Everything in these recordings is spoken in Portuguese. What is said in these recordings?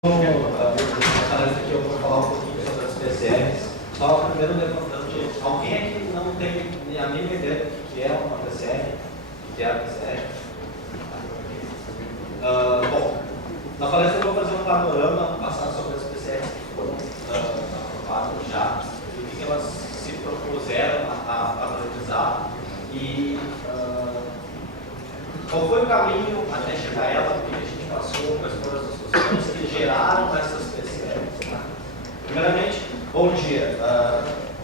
Aqui eu vou falar um pouquinho sobre as PCRs. Só primeiro levantando de alguém aqui não tem a mínima ideia do que é uma PCR, o que é a PCR. Bom, na palestra eu vou fazer um panorama, passar sobre as PCRs que foram aprovadas já, e o que elas se propuseram a padronizar e qual foi o caminho até chegar a ela, o que a gente passou, quais foram as discussões que geraram essas PCRs. Né? Primeiramente, bom dia.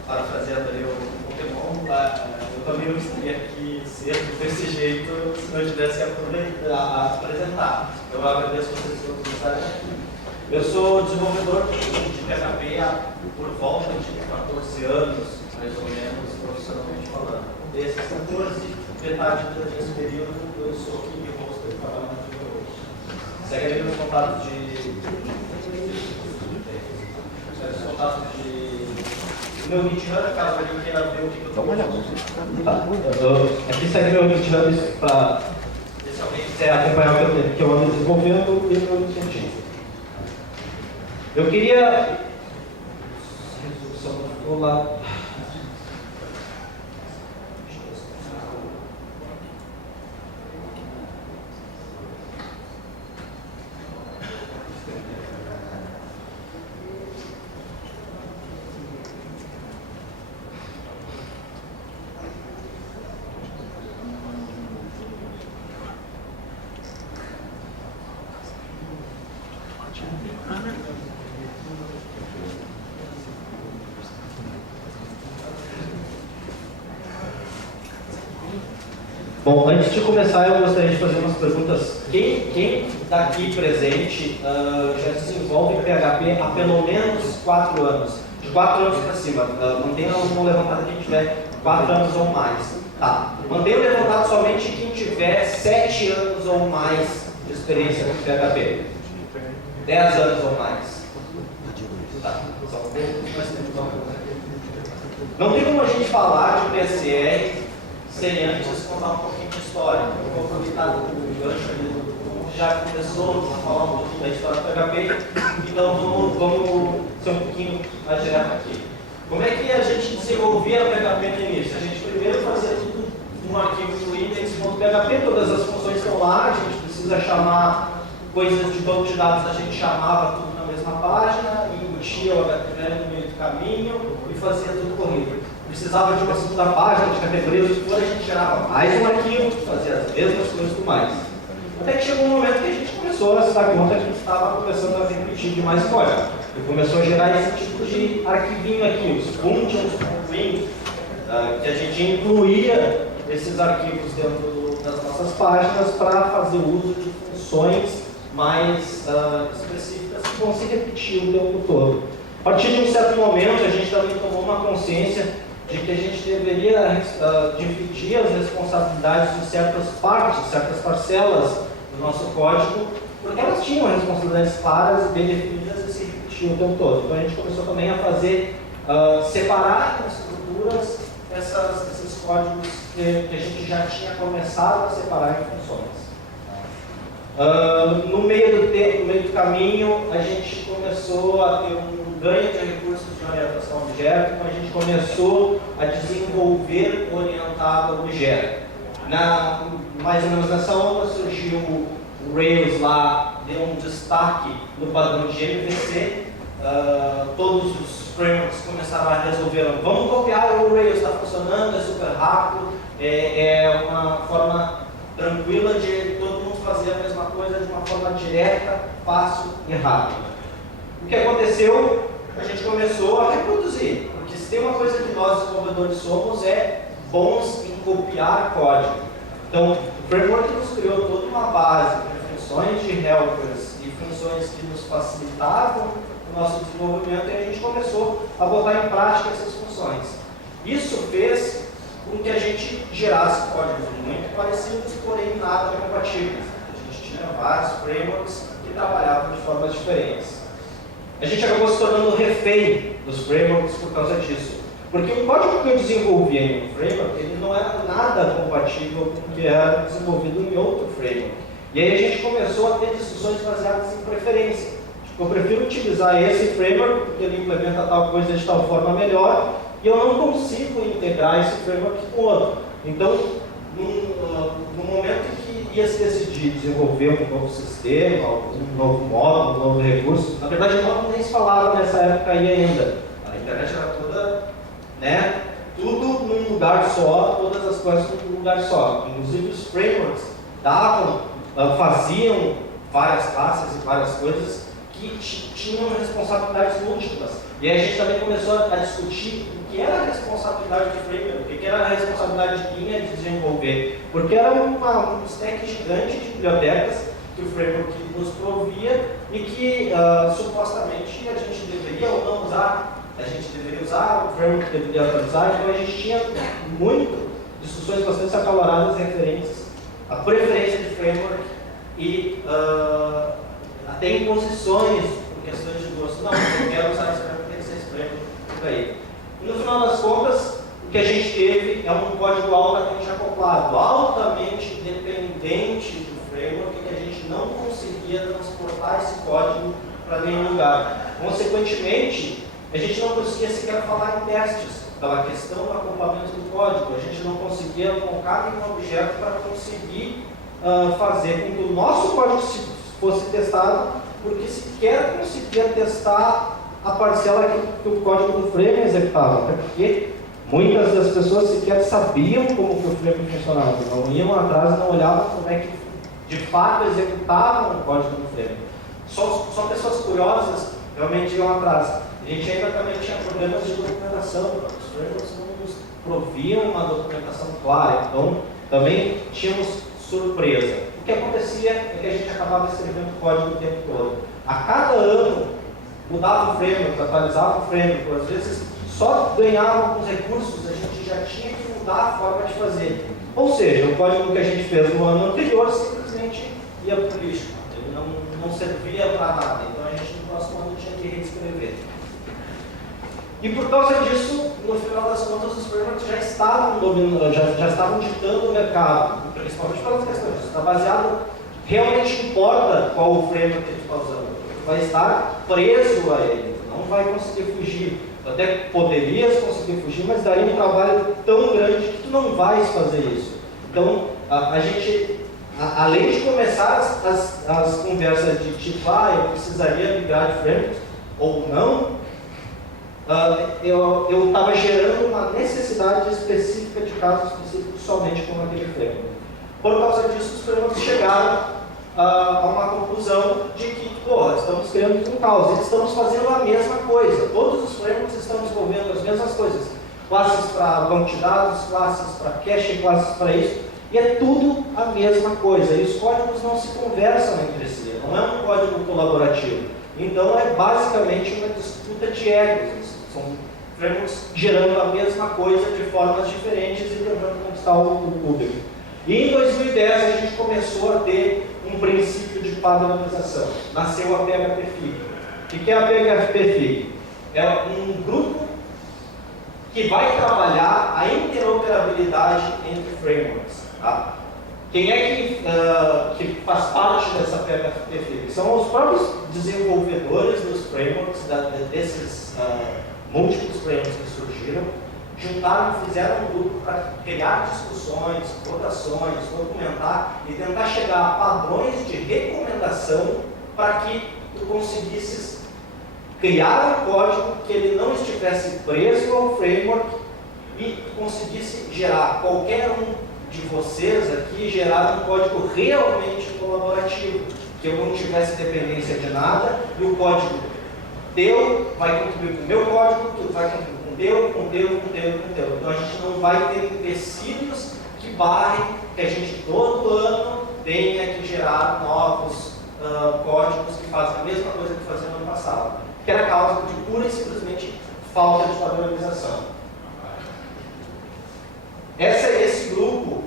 Parafraseando ali o Pokémon, eu também não estaria aqui cedo desse jeito se não tivesse a apresentar. Eu agradeço vocês todos estarem aqui. Eu sou desenvolvedor de PHP por volta de 14 anos, mais ou menos, profissionalmente falando. Desses 14, metade desse período eu sou King Hoster e trabalho na DigitalHost. Segue ali meus contatos o meu GitHub, caso alguém queira ver o que eu estou fazendo. Aqui segue meu GitHub para se alguém quiser acompanhar o que eu ando desenvolvendo e o meu incentivo. Eu queria. Vou lá. Bom, antes de começar, eu gostaria de fazer umas perguntas. Quem daqui presente já desenvolve PHP há pelo menos 4 anos? De 4 anos para cima. Mantenha a mão levantada quem tiver 4 anos ou mais. Tá. Mantenha levantado somente quem tiver 7 anos ou mais de experiência com PHP. 10 anos ou mais. Tá. Não tem como a gente falar de PCR sem antes contar um pouquinho de história. Eu vou aproveitar o gancho ali do já começou a falar um pouquinho da história do PHP, então vamos ser um pouquinho mais direto aqui. Como é que a gente desenvolvia o PHP no início? A gente primeiro fazia tudo num arquivo do index.php, todas as funções estão lá, a gente precisa chamar coisas de banco de dados, a gente chamava tudo na mesma página, embutia o HTML no meio do caminho e fazia tudo corrido. Precisava de uma segunda página de categorias, o que for, a gente gerava mais um arquivo, fazia as mesmas coisas e tudo mais. Até que chegou um momento que a gente começou a se dar conta que estava começando a repetir demais código. E começou a gerar esse tipo de arquivinho aqui, os functions, que a gente incluía esses arquivos dentro das nossas páginas para fazer uso de funções mais específicas que vão se repetir o tempo todo. A partir de um certo momento, a gente também tomou uma consciência de que a gente deveria dividir as responsabilidades de certas partes, certas parcelas do nosso código, porque elas tinham responsabilidades claras e bem definidas e se repetiam o tempo todo. Então a gente começou também a fazer, separar em estruturas esses códigos que a gente já tinha começado a separar em funções. No meio do caminho, a gente começou a ter um ganho de recursos de orientação a objeto, então a gente começou a desenvolver orientado a objeto. Mais ou menos nessa onda surgiu o Rails lá, deu um destaque no padrão de MVC, todos os frameworks começaram a resolver, vamos copiar o Rails, está funcionando, é super rápido, é uma forma tranquila de todo mundo fazer a mesma coisa de uma forma direta, fácil e rápida. O que aconteceu? A gente começou a reproduzir, porque se tem uma coisa que nós desenvolvedores somos é bons em copiar código. Então, o framework nos criou toda uma base de funções de helpers e funções que nos facilitavam o nosso desenvolvimento e a gente começou a botar em prática essas funções. Isso fez com que a gente gerasse códigos muito parecidos, porém nada compatíveis. A gente tinha vários frameworks que trabalhavam de formas diferentes. A gente acabou se tornando refém dos frameworks por causa disso. Porque o código que eu desenvolvia em um framework, ele não era nada compatível com o que era desenvolvido em outro framework. E aí a gente começou a ter discussões baseadas em preferência. eu prefiro utilizar esse framework porque ele implementa tal coisa de tal forma melhor e eu não consigo integrar esse framework com outro. Então, no momento em que ia se decidir desenvolver um novo sistema, um novo módulo, um novo recurso, na verdade, não nem se falava nessa época aí ainda. A internet era toda, né, tudo num lugar só, todas as coisas num lugar só. Inclusive, os frameworks faziam várias classes e várias coisas que tinham responsabilidades múltiplas. E aí a gente também começou a discutir o que era a responsabilidade de framework, o que era a responsabilidade de linha de desenvolver. Porque era um stack gigante de bibliotecas que o framework nos provia e que supostamente a gente deveria ou não usar. A gente deveria usar, o framework deveria atualizar, então a gente tinha discussões bastante acaloradas referentes à preferência de framework e até imposições por questões de gosto. Não, eu quero usar esse framework, tem que ser esse framework por aí. E no final das contas, o que a gente teve é um código altamente acoplado, altamente dependente do framework, que a gente não conseguia transportar esse código para nenhum lugar. Consequentemente, a gente não conseguia sequer falar em testes, pela questão do acoplamento do código. A gente não conseguia focar em um objeto para conseguir fazer com que o nosso código fosse testado, porque sequer conseguia testar a parcela que o código do frame executava, até porque muitas das pessoas sequer sabiam como que o frame funcionava, não iam atrás e não olhavam como é que de fato executavam o código do frame. Só pessoas curiosas realmente iam atrás. A gente ainda também tinha problemas de documentação, os frameworks não nos proviam uma documentação clara, então também tínhamos surpresa. O que acontecia é que a gente acabava escrevendo código o tempo todo. A cada ano, mudava o framework, atualizava o framework, às vezes só ganhava alguns recursos, a gente já tinha que mudar a forma de fazer. Ou seja, o código que a gente fez no ano anterior simplesmente ia para o lixo, ele não servia para nada, então a gente no próximo ano tinha que reescrever. E por causa disso, no final das contas, os frameworks já estavam dominando, já estavam ditando o mercado, principalmente pelas questões. Está baseado, realmente importa qual o framework que a gente está usando. Vai estar preso a ele, não vai conseguir fugir. Até poderias conseguir fugir, mas daria um trabalho tão grande que tu não vais fazer isso. Então, a gente, além de começar as conversas de tipo, eu precisaria migrar de frameworks ou não, eu estava gerando uma necessidade específica de caso específico somente com aquele framework. Por causa disso, os frameworks chegaram a uma conclusão de que, estamos criando um caos, estamos fazendo a mesma coisa. Todos os frameworks estão desenvolvendo as mesmas coisas. Classes para banco de dados, classes para cache, classes para isso, e é tudo a mesma coisa. E os códigos não se conversam entre si, não é um código colaborativo. Então é basicamente uma disputa de egos. São frameworks gerando a mesma coisa de formas diferentes e tentando conquistar o público. E em 2010 a gente começou a ter um princípio de padronização. Nasceu a PHP-FIG. O que é a PHP-FIG? É um grupo que vai trabalhar a interoperabilidade entre frameworks. Tá? Quem é que faz parte dessa PHP-FIG? São os próprios desenvolvedores dos frameworks, desses múltiplos frameworks que surgiram, juntaram, fizeram um grupo para criar discussões, votações, documentar e tentar chegar a padrões de recomendação para que tu conseguisses criar um código que ele não estivesse preso ao framework e conseguisse gerar, qualquer um de vocês aqui, gerar um código realmente colaborativo, que eu não tivesse dependência de nada e o código teu vai contribuir com o meu código, que vai contribuir com o teu. Então a gente não vai ter empecilhos que barrem que a gente todo ano tenha que gerar novos códigos que fazem a mesma coisa que fazia no ano passado, que era causa de pura e simplesmente falta de padronização. Esse grupo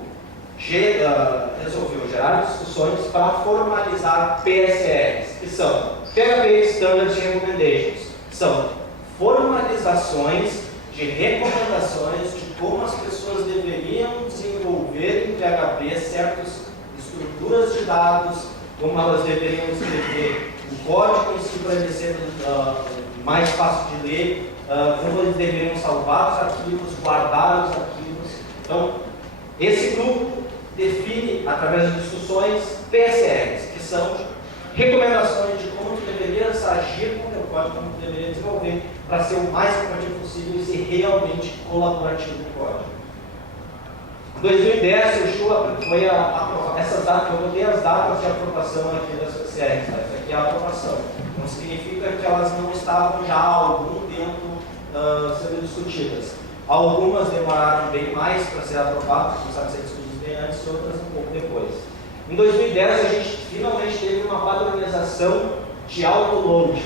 resolveu gerar discussões para formalizar PSRs, que são PHP Standards Recommendations. São formalizações de recomendações de como as pessoas deveriam desenvolver em PHP certas estruturas de dados, como elas deveriam escrever o código em si para ele ser mais fácil de ler, como eles deveriam salvar os arquivos, guardar os arquivos. Então, esse grupo define, através de discussões, PSRs, que são recomendações de como tu deverias agir com o teu código, como tu deveria desenvolver, para ser o mais compatível possível e ser realmente colaborativo no código. Em 2010 surgiu, foi essas datas, eu botei as datas de aprovação aqui das PSRs, essa aqui é a aprovação. Não significa que elas não estavam já há algum tempo sendo discutidas. Algumas demoraram bem mais para ser aprovadas, começaram a ser discutidas bem antes, outras um pouco depois. Em 2010 a gente finalmente teve uma padronização de autoload.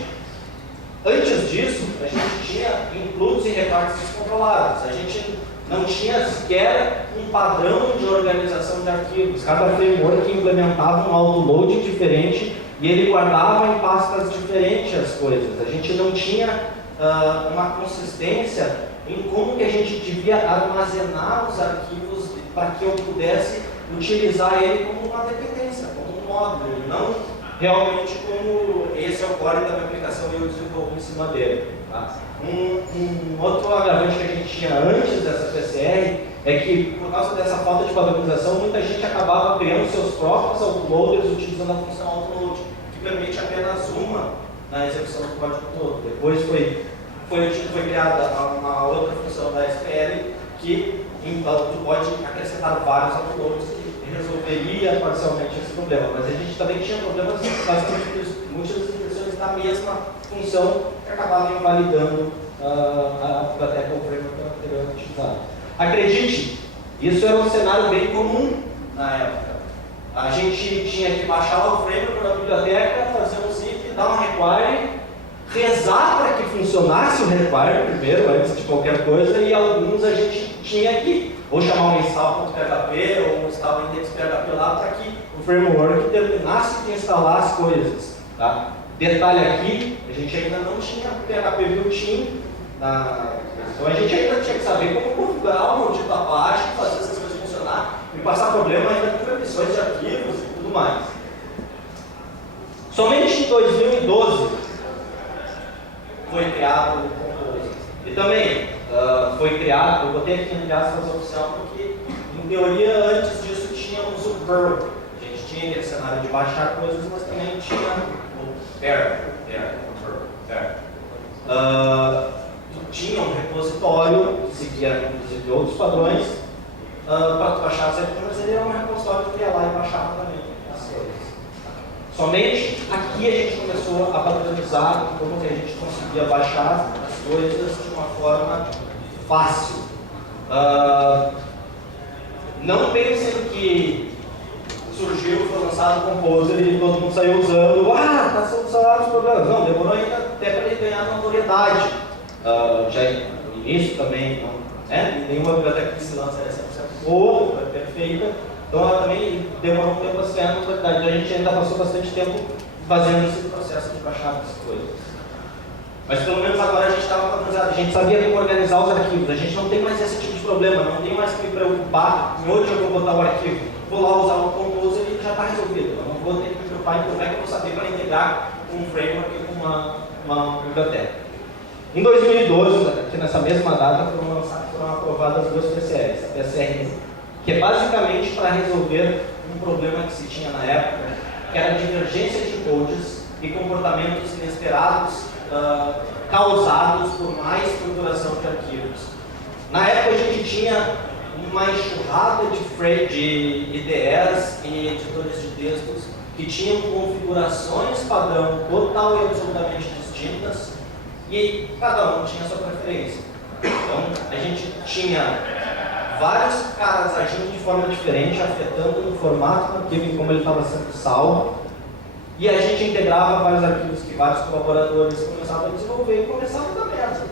Antes disso, a gente tinha includes e repartes descontrolados. A gente não tinha sequer um padrão de organização de arquivos. Cada framework implementava um autoload diferente e ele guardava em pastas diferentes as coisas. A gente não tinha uma consistência em como que a gente devia armazenar os arquivos para que eu pudesse utilizar ele como uma dependência, como um módulo, e não realmente como esse é o core da minha aplicação e eu desenvolvo em cima dele. Tá? Um outro agravante que a gente tinha antes dessa PCR é que, por causa dessa falta de padronização, muita gente acabava criando seus próprios autoloaders utilizando a função autoload, que permite apenas uma na execução do código todo. Depois foi criada uma outra função da SPL que tu pode acrescentar vários autoloads que resolveria parcialmente esse problema. Mas a gente também tinha problemas basicamente muitas expressões da mesma função que acabavam invalidando a biblioteca ou framework anterior utilizado. Acredite, isso era um cenário bem comum na época. A gente tinha que baixar o framework na biblioteca, fazer um zip, dar uma require, rezar para que funcionasse o require primeiro, antes de qualquer coisa, e alguns a gente tinha que ou chamar um install.php ou um install index.php lá para que o framework terminasse de instalar as coisas. Tá? Detalhe aqui, a gente ainda não tinha PHP built-in, então a gente ainda tinha que saber como configurar o maldito Apache, fazer essas coisas funcionar e passar problema ainda com permissões de arquivos e tudo mais. Somente em 2012 foi criado o Compose. E também foi criado, eu botei aqui entre aspas oficial porque, em teoria, antes disso tínhamos o Perl. A gente tinha aquele cenário de baixar coisas, mas também tinha o Perl. Tinha um repositório que seguia, inclusive, outros padrões para tu baixar as arquivos, mas ele era um repositório que ia lá e baixava também as coisas. Somente aqui a gente começou a padronizar como que a gente conseguia baixar as coisas de uma forma fácil. Não pensem que surgiu, foi lançado o Composer e todo mundo saiu usando, está solucionado os problemas. Não, demorou ainda até para ele ganhar notoriedade. Já no início também, nenhuma biblioteca que se lança é 100% boa, é perfeita. Então ela também demorou um tempo a se ganhar notoriedade. Então a gente ainda passou bastante tempo fazendo esse processo de baixar as coisas. Mas pelo menos agora a gente estava padronizado, a gente sabia como organizar os arquivos, a gente não tem mais esse tipo de problema, não tem mais que me preocupar em onde eu vou botar o arquivo. Vou lá usar o Composer e já está resolvido. Eu não vou ter que me preocupar em como é que eu vou saber para integrar com um framework e com uma biblioteca. Em 2012, aqui nessa mesma data, foram aprovadas duas PCRs. A PCR, que é basicamente para resolver um problema que se tinha na época, que era a divergência de codes e comportamentos inesperados causados por má estruturação de arquivos. Na época a gente tinha uma enxurrada de IDEs e editores de textos que tinham configurações padrão total e absolutamente distintas e cada um tinha a sua preferência. Então a gente tinha vários caras agindo de forma diferente, afetando no formato do arquivo e como ele estava sendo salvo. E a gente integrava vários arquivos que vários colaboradores começavam a desenvolver e começavam a dar merda.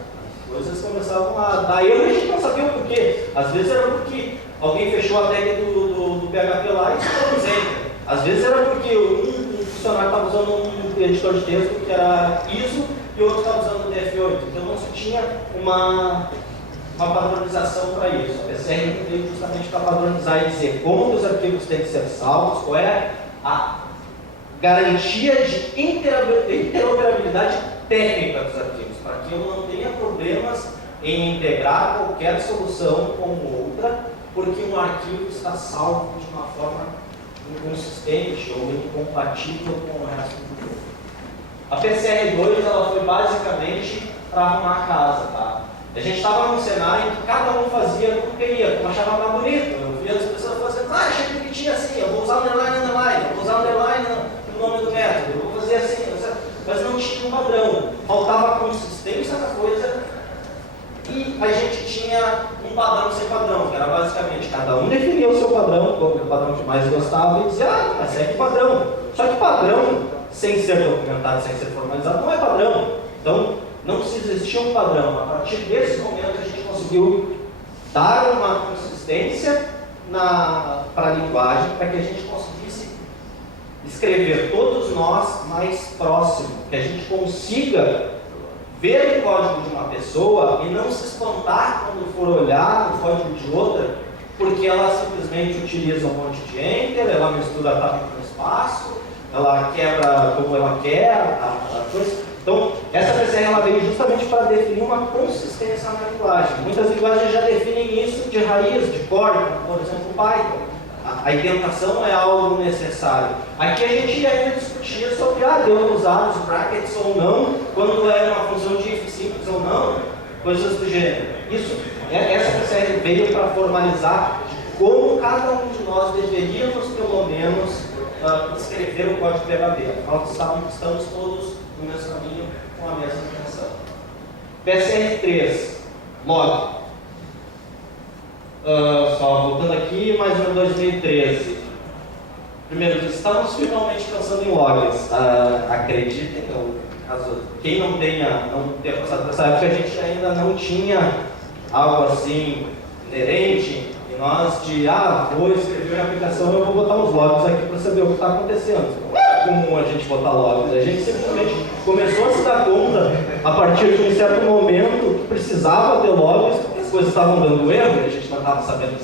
Coisas começavam a dar erro e a gente não sabia o porquê. Às vezes era porque alguém fechou a tag do PHP lá e escolheu um enter. Às vezes era porque um funcionário estava usando um editor de texto que era ISO e o outro estava usando o DF8. Então não se tinha uma padronização para isso. A PCR veio justamente para padronizar e dizer como os arquivos têm que ser salvos, qual é a garantia de interoperabilidade técnica dos arquivos, para que eu não tenha problemas em integrar qualquer solução com outra, porque um arquivo está salvo de uma forma inconsistente ou incompatível com o resto do jogo. A PCR2 ela foi basicamente para arrumar a casa, tá? A gente estava num cenário em que cada um fazia como queria, como achava mais bonito. Eu via as pessoas fazendo, achei bonitinho assim, eu vou usar underline, eu vou usar underline no nome do método, eu vou fazer assim, mas não tinha um padrão, faltava consistência na coisa e a gente tinha um padrão sem padrão, que era basicamente cada um definia o seu padrão, qual era o padrão que mais gostava e dizia, mas segue padrão. Só que padrão, sem ser documentado, sem ser formalizado, não é padrão. Então, não precisa existir um padrão. A partir desse momento, a gente conseguiu dar uma consistência para a linguagem, para que a gente conseguisse escrever todos nós mais próximo, que a gente consiga ver o código de uma pessoa e não se espantar quando for olhar o código de outra, porque ela simplesmente utiliza um monte de enter, ela mistura tab com espaço, ela quebra como ela quer a coisa. Então, essa PCR ela veio justamente para definir uma consistência na linguagem. Muitas linguagens já definem isso de raiz, de core, como por exemplo o Python. A indentação é algo necessário. Aqui a gente ainda discutia sobre devo usar os brackets ou não, quando é uma função de if simples ou não, coisas do gênero. Essa PCR veio para formalizar como cada um de nós deveríamos, pelo menos, escrever o código PHP. Afinal, estamos todos no mesmo caminho, com a mesma intenção. PCR3, log. Só voltando aqui, mais ou menos 2013. Primeiro, estamos finalmente pensando em logs. Acreditem, caso quem não tenha passado por essa época, a gente ainda não tinha algo assim inerente em nós de vou escrever uma aplicação, eu vou botar uns logs aqui para saber o que está acontecendo. Não é comum a gente botar logs, a gente simplesmente começou a se dar conta a partir de um certo momento que precisava ter logs, porque as coisas estavam dando erro e a gente não estava sabendo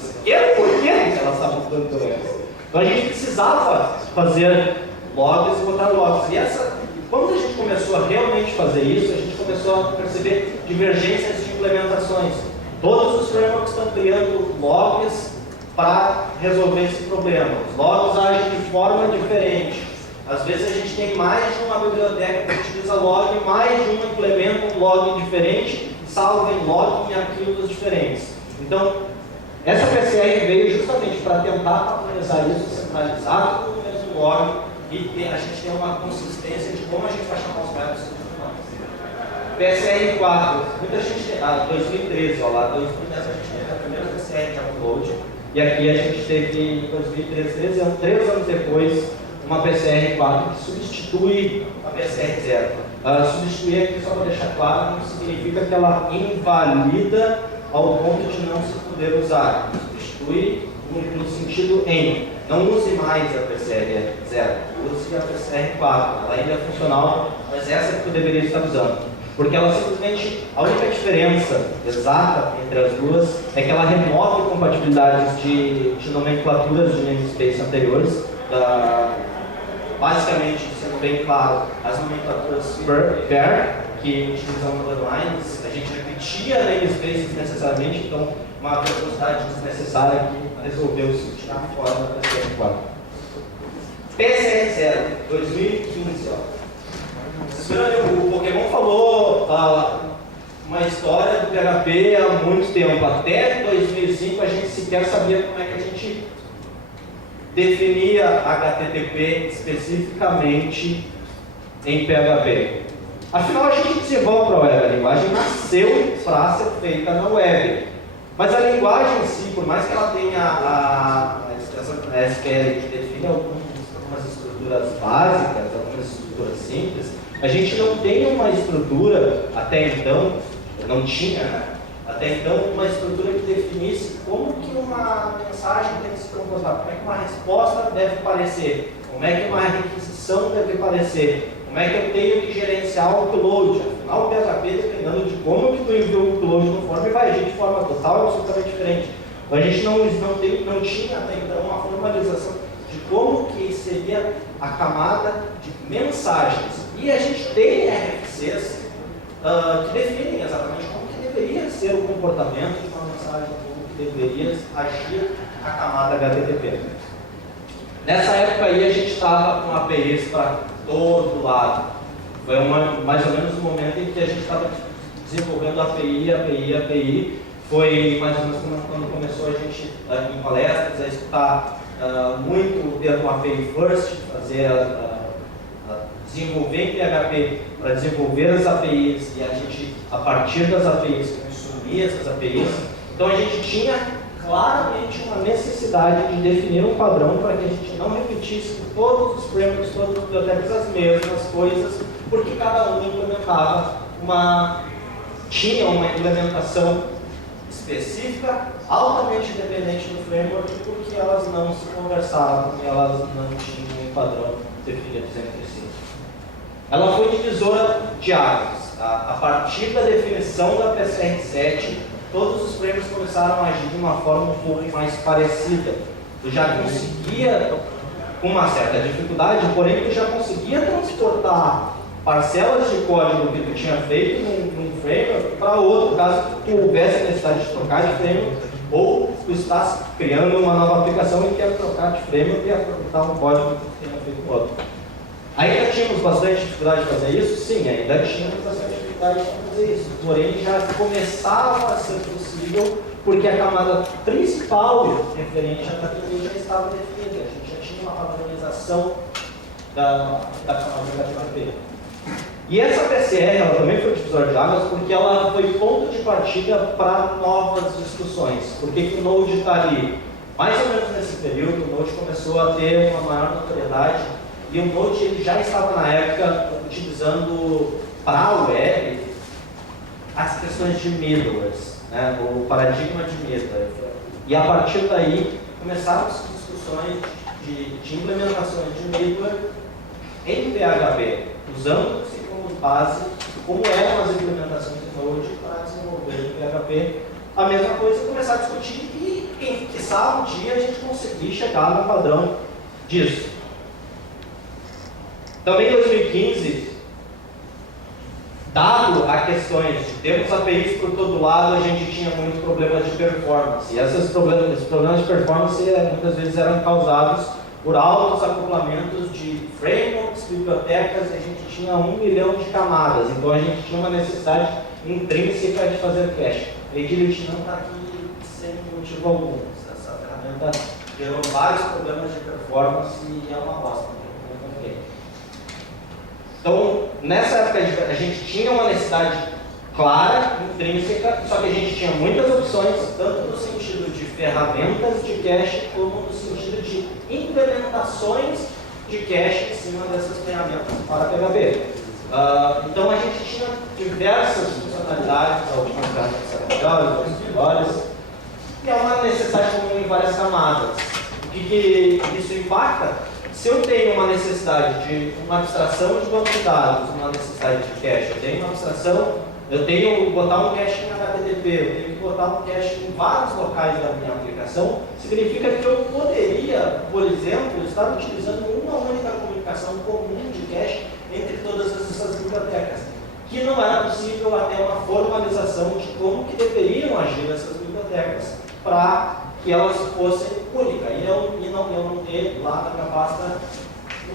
por que elas estavam dando erro. Então a gente precisava fazer logs e botar logs. E quando a gente começou a realmente fazer isso, a gente começou a perceber divergências de implementações. Todos os frameworks estão criando logs para resolver esse problema. Os logs agem de forma diferente. Às vezes a gente tem mais de uma biblioteca que utiliza log, mais de uma implementa um log diferente, salva em log em arquivos diferentes. Então, essa PCR veio justamente para tentar padronizar isso, centralizar tudo no mesmo log e a gente tem uma consistência de como a gente vai chamar os métodos. PCR4, muita gente, 2013, 2013 a gente teve a primeira PCR de upload, e aqui a gente teve, em 2013, 3 anos depois, uma PCR4 que substitui a PCR0. Substituir aqui, só para deixar claro, não significa que ela invalida ao ponto de não se poder usar. Substitui no sentido não use mais a PCR0, use a PCR4. Ela ainda é funcional, mas essa é que tu deveria estar usando. Porque ela simplesmente, a única diferença exata entre as duas é que ela remove compatibilidades de nomenclaturas de namespace anteriores, basicamente, sendo bem claro, as nomenclaturas per, que utilizam underlines, a gente repetia namespaces necessariamente, então uma velocidade desnecessária que resolveu-se tirar fora da PCR4. PCR0, 2015, o Pokémon falou uma história do PHP há muito tempo. Até 2005 a gente sequer sabia como é que a gente definia HTTP especificamente em PHP. Afinal, a gente desenvolve para a web. A linguagem nasceu para ser feita na web. Mas a linguagem em si, por mais que ela tenha a SQL que define algumas estruturas básicas, algumas estruturas simples, a gente não tem uma estrutura, até então, não tinha, né? Até então, uma estrutura que definisse como que uma mensagem tem que se comportar, como é que uma resposta deve parecer, como é que uma requisição deve parecer, como é que eu tenho que gerenciar o upload. Afinal, o PHP, dependendo de como que tu enviou o upload no form, vai agir de forma total e absolutamente diferente. Então, a gente não tinha até então uma formalização de como que seria a camada de mensagens. E a gente tem RFCs que definem exatamente como que deveria ser o comportamento de uma mensagem, como que deveria agir a camada HTTP. Nessa época aí a gente estava com APIs para todo lado. Foi mais ou menos o momento em que a gente estava desenvolvendo API. Foi mais ou menos quando começou a gente, em palestras, a escutar muito o termo API First, desenvolver em PHP para desenvolver as APIs e a gente, a partir das APIs, consumir essas APIs. Então a gente tinha claramente uma necessidade de definir um padrão para que a gente não repetisse com todos os frameworks, todas as bibliotecas as mesmas coisas, porque cada um tinha uma implementação específica, altamente dependente do framework, porque elas não se conversavam e elas não tinham um padrão definido entre si. Ela foi divisora de águas. A partir da definição da PCR7, todos os frameworks começaram a agir de uma forma um pouco mais parecida. Tu já conseguia, com uma certa dificuldade, porém tu já conseguia transportar parcelas de código que tu tinha feito num framework para outro, caso tu houvesse necessidade de trocar de framework, ou tu estás criando uma nova aplicação e quer trocar de framework e aproveitar um código que tu tenha feito com outro. Ainda tínhamos bastante dificuldade de fazer isso? Sim, ainda tínhamos bastante dificuldade de fazer isso. Porém, já começava a ser possível, porque a camada principal referente à HTTP já estava definida. A gente já tinha uma padronização da camada HTTP. E essa PCR ela também foi divisor de águas porque ela foi ponto de partida para novas discussões. Por que o Node está ali? Mais ou menos nesse período, o Node começou a ter uma maior notoriedade e o Node ele já estava na época utilizando para a web as questões de middlewares, né? O paradigma de middleware. E a partir daí começaram as discussões de implementações de middleware em PHP, usando como base como eram as implementações de Node para desenvolver em PHP. A mesma coisa, começar a discutir e, quem quiçá, um dia a gente conseguir chegar no padrão disso. Também em 2015, dado a questões de termos APIs por todo lado, a gente tinha muitos problemas de performance. E esses problemas de performance muitas vezes eram causados por altos acoplamentos de frameworks, bibliotecas, e a gente tinha 1 milhão de camadas. Então a gente tinha uma necessidade intrínseca de fazer cache. A Edility não está aqui sem motivo algum. Essa ferramenta gerou vários problemas de performance e é uma bosta. Então, nessa época, a gente tinha uma necessidade clara, intrínseca, só que a gente tinha muitas opções, tanto no sentido de ferramentas de cache, como no sentido de implementações de cache em cima dessas ferramentas para PHP. Então, a gente tinha diversas funcionalidades, algumas ferramentas melhores, outras melhores, e é uma necessidade comum em várias camadas. O que isso impacta? Se eu tenho uma necessidade de uma abstração de banco de dados, uma necessidade de cache, eu tenho que botar um cache em HTTP, eu tenho que botar um cache em vários locais da minha aplicação, significa que eu poderia, por exemplo, estar utilizando uma única comunicação comum de cache entre todas essas bibliotecas, que não era possível até uma formalização de como que deveriam agir essas bibliotecas para que elas fossem únicas e eu não ter lá na minha pasta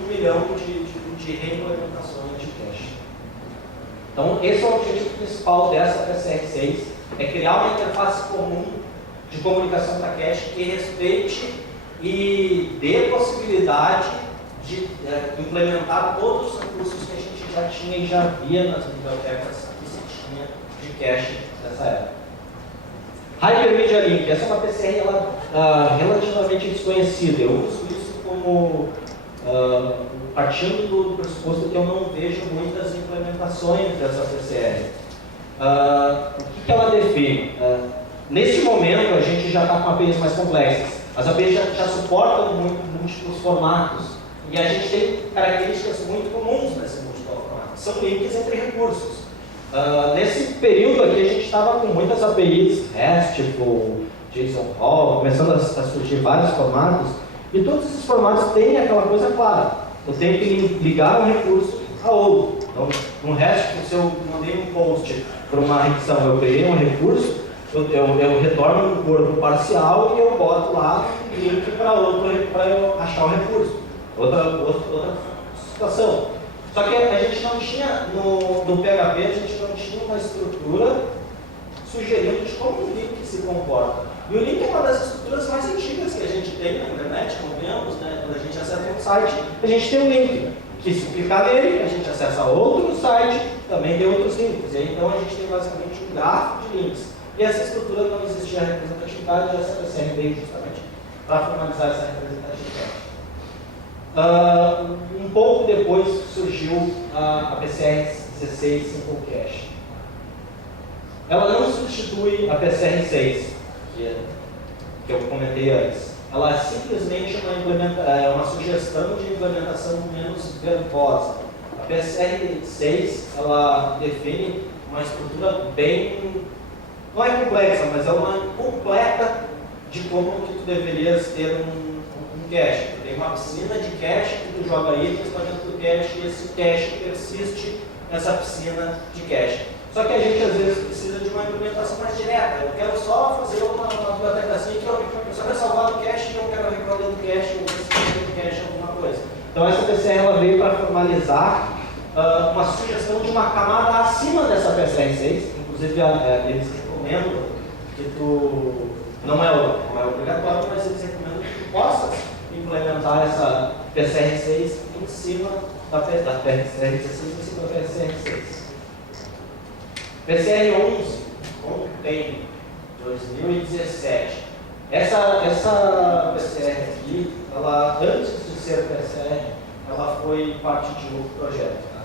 1 milhão de reimplementações de cache. Então, esse é o objetivo principal dessa PCR6, é criar uma interface comum de comunicação para cache que respeite e dê possibilidade de implementar todos os recursos que a gente já tinha e já via nas bibliotecas que se tinha de cache nessa época. Hypermedia Link, essa é uma PCR relativamente desconhecida. Eu uso isso como partindo do pressuposto que eu não vejo muitas implementações dessa PCR. O que ela define? Nesse momento, a gente já está com APIs mais complexas. As APIs já suportam múltiplos formatos e a gente tem características muito comuns nesse múltiplo formato. São links entre recursos. Nesse período aqui, a gente estava com muitas APIs, RESTful, JSON-Hall, começando a surgir vários formatos, E todos esses formatos têm aquela coisa clara. Eu tenho que ligar um recurso a outro. Então, no resto, se eu mandei um post para uma edição, eu criei um recurso, eu retorno no corpo parcial e eu boto lá um link para eu achar o recurso. Outra situação. Só que a gente não tinha, no PHP, a gente não tinha uma estrutura sugerindo de como o link se comporta. E o link é uma das estruturas mais antigas que a gente tem na internet, como vemos, né? Quando a gente acessa um site, a gente tem um link. Que se clicar nele, a gente acessa outro site, também tem outros links. E aí, então a gente tem basicamente um gráfico de links. E essa estrutura não existia a representatividade, essa PCR veio justamente para formalizar essa representatividade. Um pouco depois surgiu a PCR 16 Simple Cache. Ela não substitui a PCR 6, que eu comentei antes. Ela é simplesmente uma sugestão de implementação menos verbosa. A PCR 6 ela define uma estrutura bem, não é complexa, mas é uma completa de como que tu deverias ter um cache. Tu tem uma piscina de cache que tu joga itens para dentro do cache e esse cache persiste nessa piscina de cache. Só que a gente às vezes precisa de uma implementação mais direta. Eu quero só fazer uma biblioteca assim que eu só quero salvar do cache e eu quero recolher do cache ou dentro do cache alguma coisa. Então essa PCR ela veio para formalizar uma sugestão de uma camada acima dessa PCR 6. Inclusive eles recomendam que tu não é obrigatório, mas eles recomendam que tu possas implementar essa PCR 6 em cima da PCR 16 em cima da PCR 6. PCR 11, Container, 2017. Essa PCR aqui, ela, antes de ser PCR, ela foi parte de outro projeto. Tá?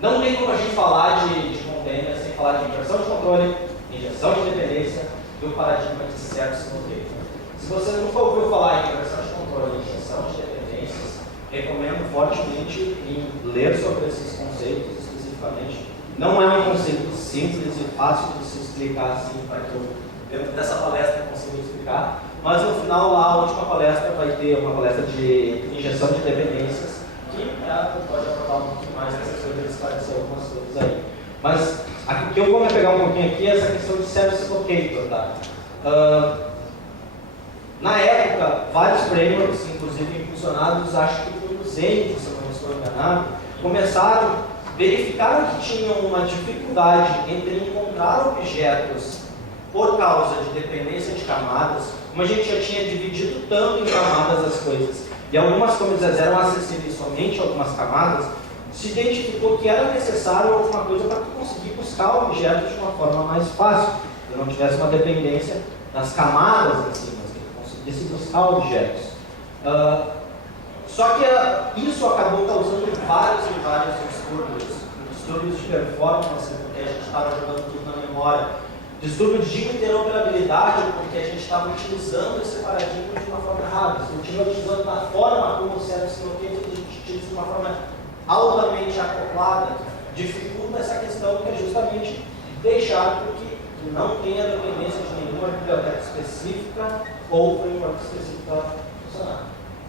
Não tem como a gente falar de container sem falar de inversão de controle, injeção de dependência e o paradigma de service container. Se você nunca ouviu falar em inversão de controle e injeção de dependências, recomendo fortemente em ler sobre esses conceitos especificamente. Não é um conceito simples e fácil de se explicar assim, para que eu, dentro dessa palestra, consiga explicar, mas no final, lá, a última palestra vai ter uma palestra de injeção de dependências, que pode abordar um pouquinho mais dessas coisas, esclarecer algumas coisas aí. Mas o que eu vou me pegar um pouquinho aqui é essa questão de service locator. Tá? Na época, vários frameworks, inclusive impulsionados, acho que por Zen, se eu não estou enganado, verificaram que tinham uma dificuldade entre encontrar objetos por causa de dependência de camadas, como a gente já tinha dividido tanto em camadas as coisas, e algumas coisas eram acessíveis somente a algumas camadas, se identificou que era necessário alguma coisa para conseguir buscar objetos de uma forma mais fácil, que não tivesse uma dependência nas camadas em si, mas que conseguisse buscar objetos. Só que isso acabou causando vários distúrbios de performance, porque a gente estava jogando tudo na memória, distúrbios de interoperabilidade, porque a gente estava utilizando esse paradigma de uma forma errada, se utilizando da forma como o service locator a gente utiliza de uma forma altamente acoplada, dificulta essa questão que é justamente deixar com que não tenha dependência de nenhuma biblioteca específica ou framework específico para funcionar.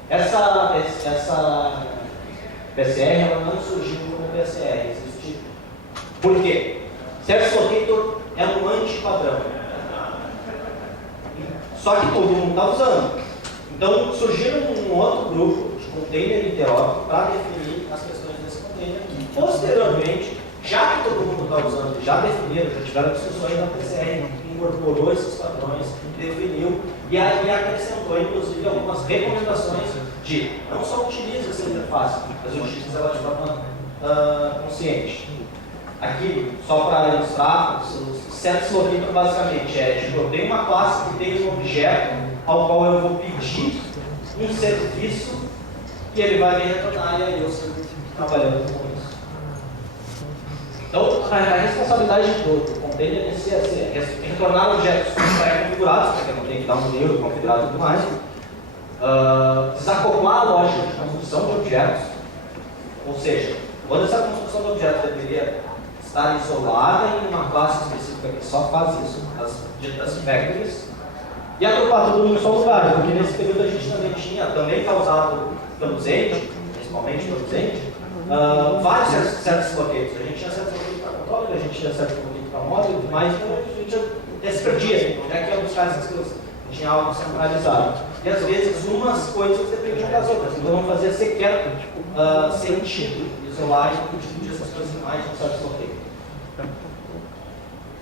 Essa PCR ela não surgiu como PCR, existe. Por quê? Service Locator é um anti-padrão. Só que todo mundo está usando. Então surgiram um outro grupo de container interópero para definir as questões desse container. E posteriormente, já que todo mundo está usando, já definiram, já tiveram discussões na PCR, incorporou esses padrões, definiu e aí acrescentou inclusive algumas recomendações de não só utilize essa interface, mas utilize ela de forma consciente. Aqui, só para ilustrar, o service locator basicamente tipo, eu tenho uma classe que tem um objeto ao qual eu vou pedir um serviço e ele vai me retornar e aí eu estou trabalhando com isso. Então, a responsabilidade do container é retornar objetos pré-configurados, porque não tem que dar um nível configurado e tudo mais, desacoplar a lógica de construção de objetos, ou seja, quando essa construção de objetos deveria estar isolada em uma classe específica que só faz isso, as ditas factories, e agrupar tudo num só lugar, porque nesse período a gente também tinha, também causado pelos entes, principalmente pelos entes, vários certos bloqueios. A gente tinha certos bloqueios para controle, a gente tinha certos bloqueios para módulo, mas então a gente se perdia. Onde é que ia buscar essas coisas? Tinha algo centralizado. E às vezes umas coisas dependiam das outras, então não fazia sequer sentido isolar e dividir essas coisas em mais um certo bloqueio.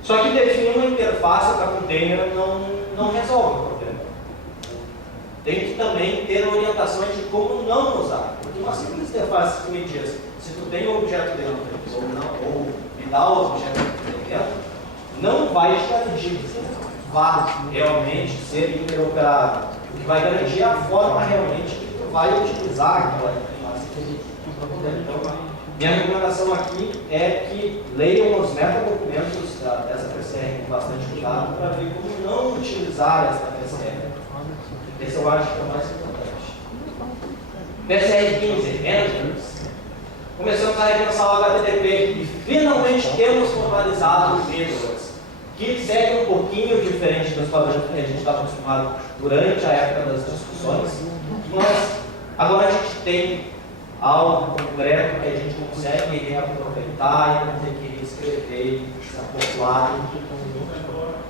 Só que definir uma interface para container não resolve o problema. Tem que também ter orientações de como não usar. Porque uma simples interface que me diz se tu tem um objeto dentro ou não, ou me dá o objeto dentro, não vai te garantir que vá realmente ser interoperável. O que vai garantir é a forma realmente que tu vai utilizar aquela interface. Então, minha recomendação aqui é que leiam os metadocumentos dessa PCR com bastante cuidado para ver como não utilizar essa PCR. Esse eu acho que é o mais importante. PCR 15, Entrance. Começamos a repensar o HTTP e finalmente temos formalizado os middlewares, que segue um pouquinho diferente dos padrões que a gente estava acostumado durante a época das discussões, mas agora a gente tem algo concreto que a gente consegue reaproveitar e não ter que reescrever, se acoplar,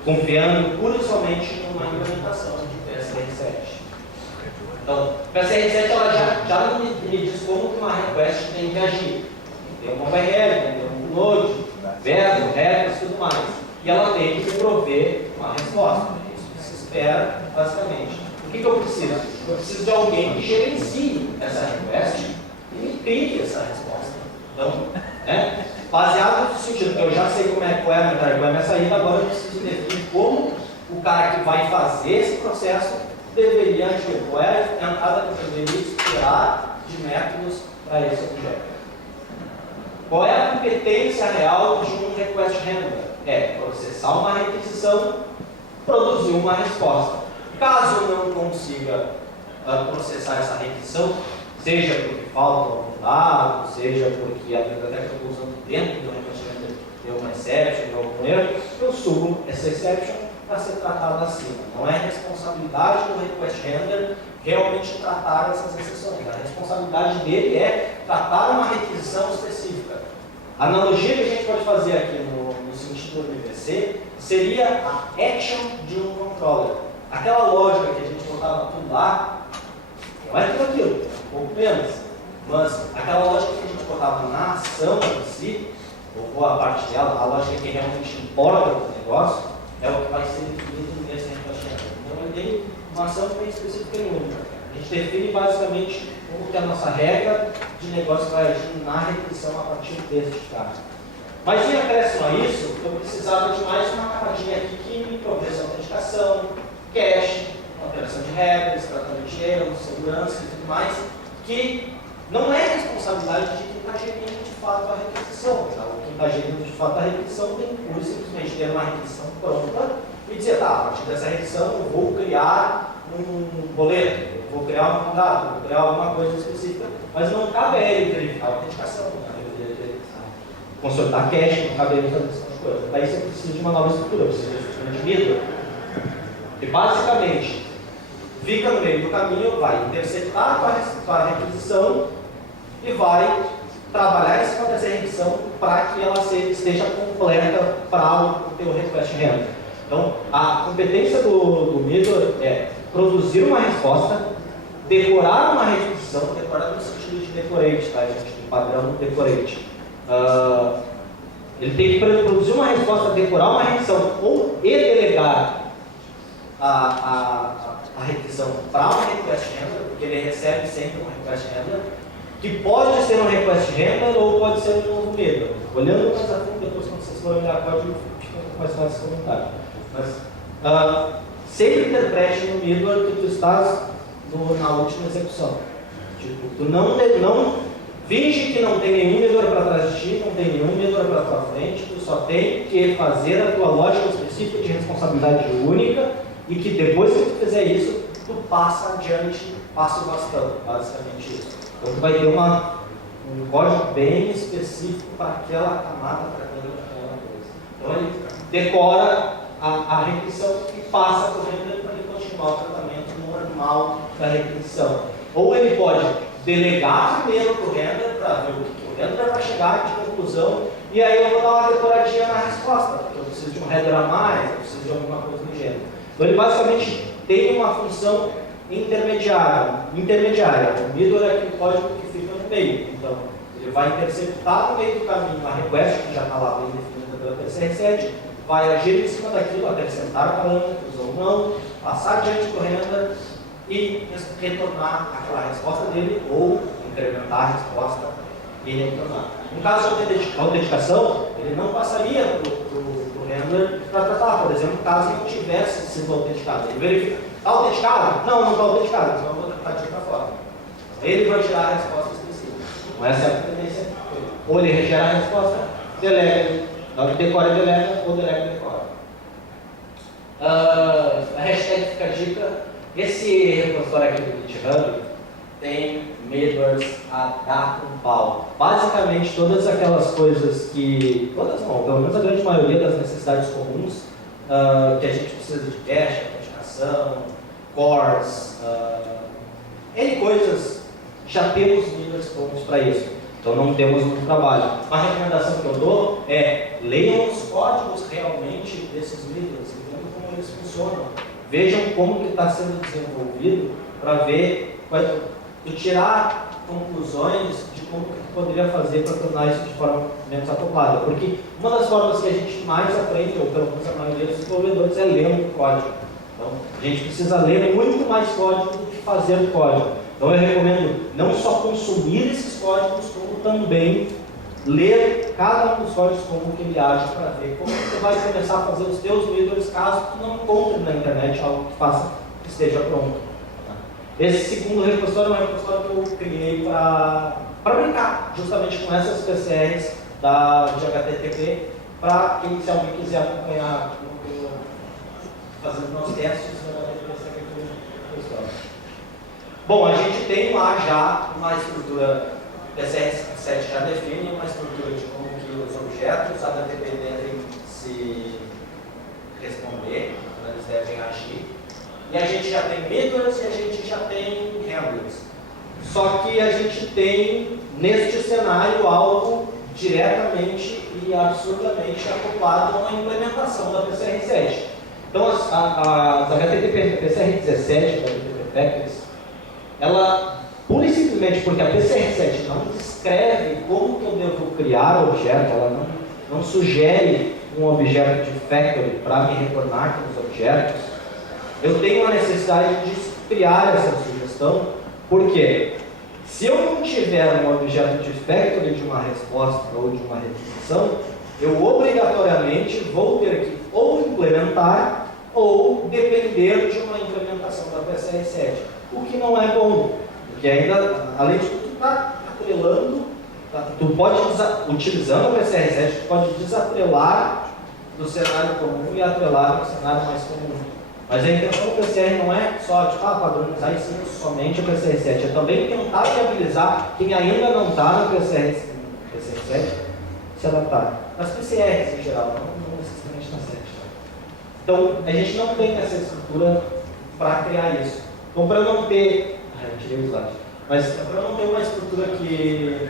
confiando pura e somente numa implementação de PSR7. Então, PSR7 ela já me diz como que uma request tem que agir. Tem uma URL, tem um load, verbo, regras e tudo mais. E ela tem que prover uma resposta. Isso que se espera, basicamente. O que eu preciso? Eu preciso de alguém que gerencie essa request e me crie essa resposta. Então, baseado no sentido que eu já sei como é que é a entrada e como é a saída, agora eu preciso definir como o cara que vai fazer esse processo deveria agir. Qual é a entrada que eu deveria esperar de métodos para esse objeto? Qual é a competência real de um request handler? É processar uma requisição, produzir uma resposta. Caso não consiga processar essa requisição, seja porque falta algum dado, seja porque a biblioteca que eu estou usando dentro do request handler deu uma exception ou algum erro, eu subo essa exception para ser tratada acima. Não é responsabilidade do request handler realmente tratar essas exceções. A responsabilidade dele é tratar uma requisição específica. A analogia que a gente pode fazer aqui no sentido do MVC seria a action de um controller. Aquela lógica que a gente botava tudo lá, não é tudo aquilo, um pouco menos. Mas aquela lógica que a gente botava na ação em si, ou boa parte dela, a lógica que realmente importa para o negócio, é o que vai ser definido nesse request handler. Então ele tem uma ação bem específica e única. A gente define basicamente como que a nossa regra de negócio vai agir na requisição a partir desse caso. Mas em acréscimo a isso, eu precisava de mais uma camadinha aqui que me provesse autenticação, cache, alteração de regras, tratamento de erros, segurança e tudo mais, que não é responsabilidade de quem está gerindo de fato a requisição. Tá? Quem está gerindo de fato a requisição tem que pura e simplesmente ter uma requisição pronta e dizer, tá, a partir dessa requisição eu vou criar um boleto, eu vou criar um contrato, vou criar alguma coisa específica, mas não cabe a ele verificar a autenticação, não cabe a ele consultar cache, não cabe a ele fazer essas coisas. Daí você precisa de uma nova estrutura, você precisa de uma estrutura de middleware. E basicamente, fica no meio do caminho, vai interceptar com a requisição e vai trabalhar em cima dessa requisição para que ela esteja completa para o teu request handler. Então, a competência do middleware é produzir uma resposta, decorar uma requisição, decorar no sentido de decorate, tá, gente? De padrão decorate. Ele tem que produzir uma resposta, decorar uma requisição e delegar a requisição para um request handler, porque ele recebe sempre um request handler, que pode ser um request handler ou pode ser um novo middleware. Olhando mais a fundo, depois quando vocês forem olhar código, fica um pouco mais fácil esse comentário. Mas sempre interprete no middleware que tu estás na última execução. Tipo, tu não finge que não tem nenhum middleware para trás de ti, não tem nenhum middleware para tua frente, tu só tem que fazer a tua lógica específica de responsabilidade única e que depois que tu fizer isso, tu passa adiante, passa o bastão, basicamente isso. Então tu vai ter um código bem específico para aquela camada, para aquela coisa. Então ele decora a requisição e passa para o handler para ele continuar o tratamento normal da requisição. Ou ele pode delegar primeiro para o render, para ver o que o render vai chegar de conclusão, e aí eu vou dar uma decoradinha na resposta, porque eu preciso de um render a mais, eu preciso de alguma coisa do gênero. Então ele basicamente tem uma função intermediária. O middle é aquele código que fica no meio. Então, ele vai interceptar no meio do caminho a request, que já está lá bem definida pela PCR7, vai agir em cima daquilo, acrescentar parâmetros ou não, passar adiante para o render e retornar aquela resposta dele ou incrementar a resposta e retornar. No caso de autenticação, ele não passaria para o render para tratar, por exemplo, caso ele não tivesse sido autenticado. Ele verifica, está autenticado? Não, não está autenticado, então eu vou tratar de outra forma. Ele vai tirar a resposta específica. Então essa é a tendência. Ou ele regera a resposta, delega, decora delega, ou delega decora. A hashtag fica a dica. Esse repositório aqui do GitHub tem middlers a dar um pau. Basicamente, todas aquelas coisas que, todas não, pelo menos a grande maioria das necessidades comuns que a gente precisa de cache, autenticação, cores, N coisas, já temos middlers prontos para isso. Então não temos muito trabalho. Uma recomendação que eu dou é leiam os códigos realmente desses middlers, entendam como eles funcionam. Vejam como que está sendo desenvolvido para ver, tirar conclusões de como que poderia fazer para tornar isso de forma menos acoplada. Porque uma das formas que a gente mais aprende, ou pelo menos a maioria dos desenvolvedores, é lendo código. Então, a gente precisa ler muito mais código do que fazer código. Então, eu recomendo não só consumir esses códigos, como também ler cada um dos códigos como que ele age para ver como você vai começar a fazer os teus middlers caso tu não encontre na internet algo que faça que esteja pronto. Esse segundo repositório é um repositório que eu criei para brincar justamente com essas PCRs de HTTP, para quem, se alguém quiser acompanhar fazendo nossos testes no HTTP. Bom, a gente tem lá já uma estrutura, PCR7 já define uma estrutura de como que os objetos HTTP devem se responder, como eles devem agir. E a gente já tem middlers e a gente já tem handlers. Só que a gente tem, neste cenário, algo diretamente e absurdamente acoplado a uma implementação da PCR7. Então, as HTTP PCR17, da HTTP Packers, ela, pura e simplesmente porque a PCR7 não descreve como que eu devo criar o objeto, ela não sugere um objeto de factory para me retornar com os objetos, eu tenho a necessidade de criar essa sugestão, porque se eu não tiver um objeto de factory de uma resposta ou de uma requisição, eu obrigatoriamente vou ter que ou implementar ou depender de uma implementação da PCR7, o que não é bom, porque ainda, além de tudo, tu está atrelando, tu pode, utilizando a PCR7, tu pode desatrelar do cenário comum e atrelar no cenário mais comum. Mas a intenção do PCR não é só padronizar e sim somente a PCR7, é também tentar viabilizar quem ainda não está na PCR7 se adaptar. Nas PCRs em geral, não necessariamente na 7. Então, a gente não tem essa estrutura para criar isso. Então, para não ter, tirei o slide, mas para não ter uma estrutura que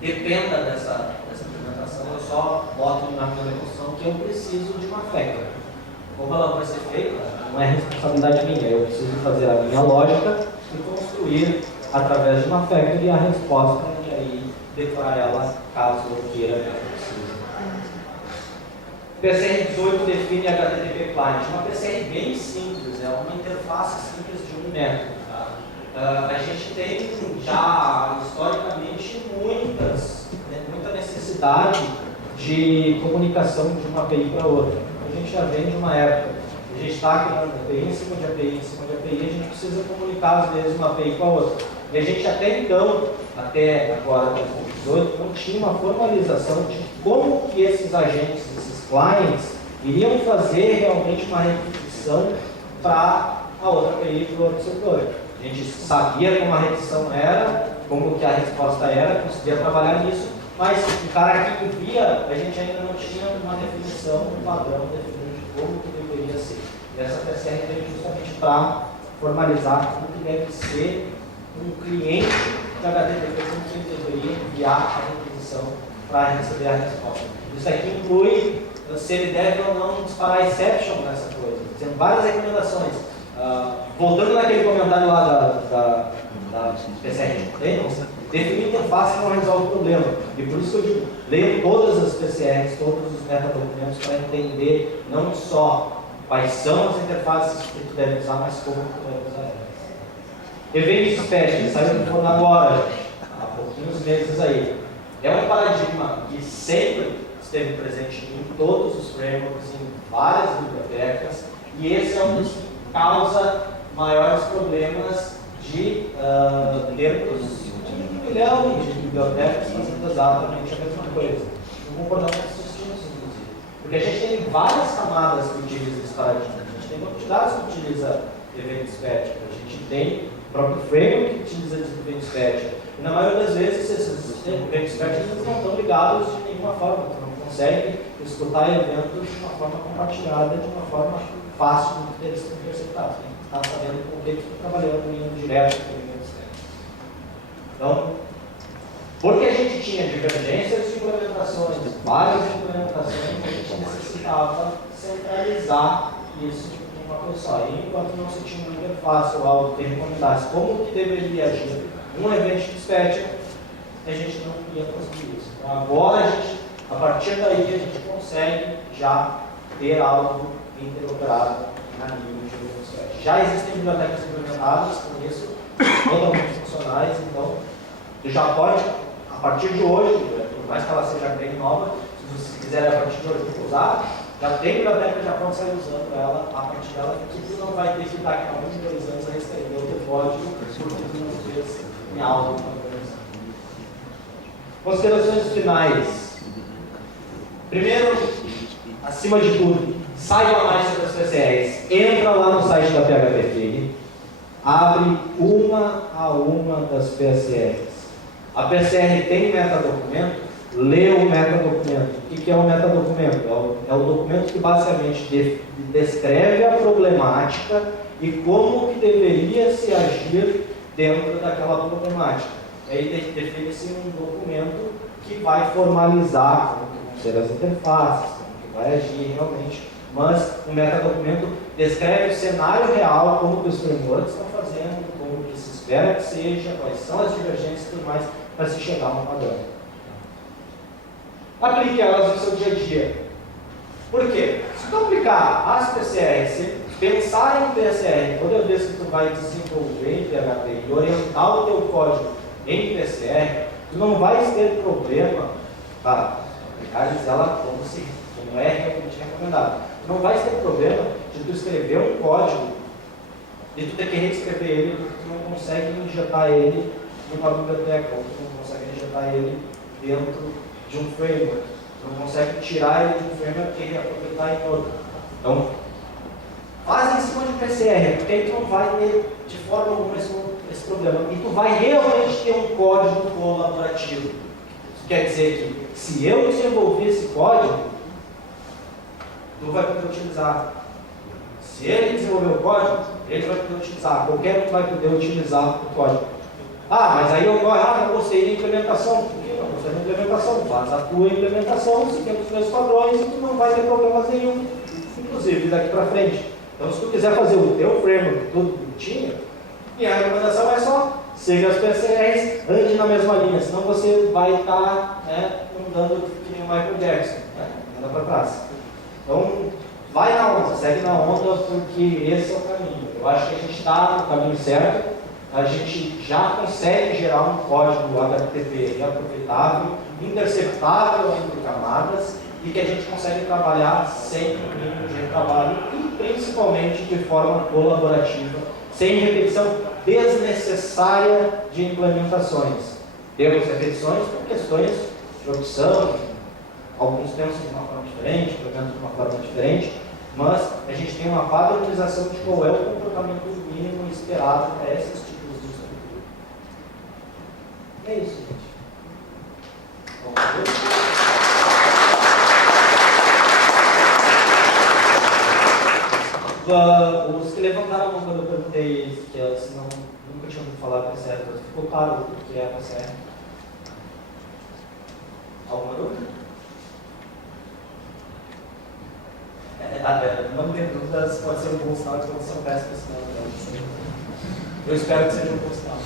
dependa dessa implementação, eu só boto na minha construção que eu preciso de uma factory. Como ela vai ser feita, não é responsabilidade minha, eu preciso fazer a minha lógica e construir através de uma factory a resposta e aí decorar ela caso eu queira que eu precise. PCR18 define HTTP Client, uma PCR bem simples, é uma interface simples de um método. A gente tem já historicamente muita necessidade de comunicação de uma API para outra. A gente já vem de uma época, a gente está criando API em cima de API, a gente precisa comunicar às vezes uma API com a outra. E a gente até então, até agora, 2018, não tinha uma formalização de como que esses agentes, esses clients, iriam fazer realmente uma requisição para a outra API para o outro setor. A gente sabia como a requisição era, como que a resposta era, conseguia trabalhar nisso, mas o cara que envia, a gente ainda não tinha uma definição, um padrão definido de como que deveria ser. E essa PCR veio justamente para formalizar como que deve ser um cliente de HTTP, como que ele deveria enviar a requisição para receber a resposta. Isso aqui inclui se ele deve ou não disparar exception nessa coisa. Tem várias recomendações. Voltando naquele comentário lá da PCR Linux, definir interface não resolve o problema. E por isso que eu digo, leia todas as PCRs, todos os metadocumentos para entender não só quais são as interfaces que tu deve usar, mas como tu deve usar elas. Event Dispatch, saiu do forno agora, há pouquinhos meses aí. É um paradigma que sempre esteve presente em todos os frameworks, em várias bibliotecas, e esse é um dos que causa maiores problemas de termos de 1 milhão de bibliotecas fazendo exatamente a mesma coisa. Um comportamento distinto, inclusive. Porque a gente tem várias camadas que utilizam esse paradigma. A gente tem quantidades que utiliza Event Dispatch, a gente tem o próprio framework que utiliza Event Dispatch. E na maioria das vezes, esses Event Dispatch não estão ligados de nenhuma forma. Tu não consegue escutar eventos de uma forma compartilhada, de uma forma fácil de ter sido interceptado. Tem que estar sabendo com o que está trabalhando em um direto com o Event Dispatch. Então, porque a gente tinha divergências de implementações, várias implementações, a gente necessitava centralizar isso em uma coisa só. E enquanto não se tinha uma interface ou algo que recomendasse como que deveria agir um event dispatcher, a gente não ia conseguir isso. Então agora a partir daí a gente consegue já ter algo interoperado na nível de event dispatcher. Já existem bibliotecas implementadas com isso, totalmente funcionais, então tu já pode, a partir de hoje, por mais que ela seja bem nova, se você quiser a partir de hoje usar, já tem biblioteca já pode sair usando ela a partir dela, que tu não vai ter que dar aquela 1, 2 anos a reescrever o teu código, porque tu não fez em aula. Considerações finais. Primeiro, acima de tudo, saiba mais sobre as PCRs. Entra lá no site da PHP, abre uma a uma das PCRs. A PCR tem metadocumento, lê o metadocumento. O que é o metadocumento? É o documento que basicamente descreve a problemática e como que deveria se agir dentro daquela problemática. Aí define-se um documento que vai formalizar como que vão ser as interfaces, como que vai agir realmente. Mas o metadocumento descreve o cenário real, como que os frameworks estão fazendo, como que se espera que seja, quais são as divergências e tudo mais, para se chegar a um padrão. Aplique elas no seu dia a dia. Por quê? Se tu aplicar as PCRs, pensar em PCR, toda vez que tu vai desenvolver em PHP e orientar o teu código em PCR, tu não vai ter problema para aplicar ela como é realmente recomendado. Tu não vai ter problema de tu escrever um código e tu ter que reescrever ele porque tu não consegue injetar ele numa biblioteca, ou tu não consegue injetar ele dentro de um framework. Tu não consegue tirar ele de um framework e reaproveitar em outro. Então, faz em cima de PCR, porque aí tu não vai ter de forma alguma esse problema. E tu vai realmente ter um código colaborativo. Isso quer dizer que se eu desenvolver esse código, tu vai poder utilizar. Se ele desenvolver o código, ele vai poder utilizar. Qualquer um vai poder utilizar o código. Ah, mas aí eu não gostei da implementação. Por que não gostei da implementação? Faz a tua implementação, seguindo os meus padrões, e tu não vai ter problemas nenhum, inclusive daqui para frente. Então, se tu quiser fazer o teu framework tudo bonitinho, e a recomendação é só siga as PCRs, ande na mesma linha, senão você vai estar andando que nem o Michael Jackson, anda para trás. Então, vai na onda, segue na onda, porque esse é o caminho. Eu acho que a gente está no caminho certo. A gente já consegue gerar um código HTTP reaproveitável, interceptável entre camadas e que a gente consegue trabalhar sem mínimo de retrabalho e principalmente de forma colaborativa, sem repetição desnecessária de implementações. Temos repetições por questões de opção, alguns pensam de uma forma diferente, outros de uma forma diferente, mas a gente tem uma padronização de qual é o comportamento mínimo esperado para esses tipos. É isso, gente. Vamos ver? Os que levantaram a mão quando eu perguntei se não, nunca tinham ouvido falar PCR, ficou claro o que é PCR? Alguma dúvida? Não tem dúvidas, pode ser um bom sinal, pode ser um péssimo sinal. Eu espero que seja um bom sinal.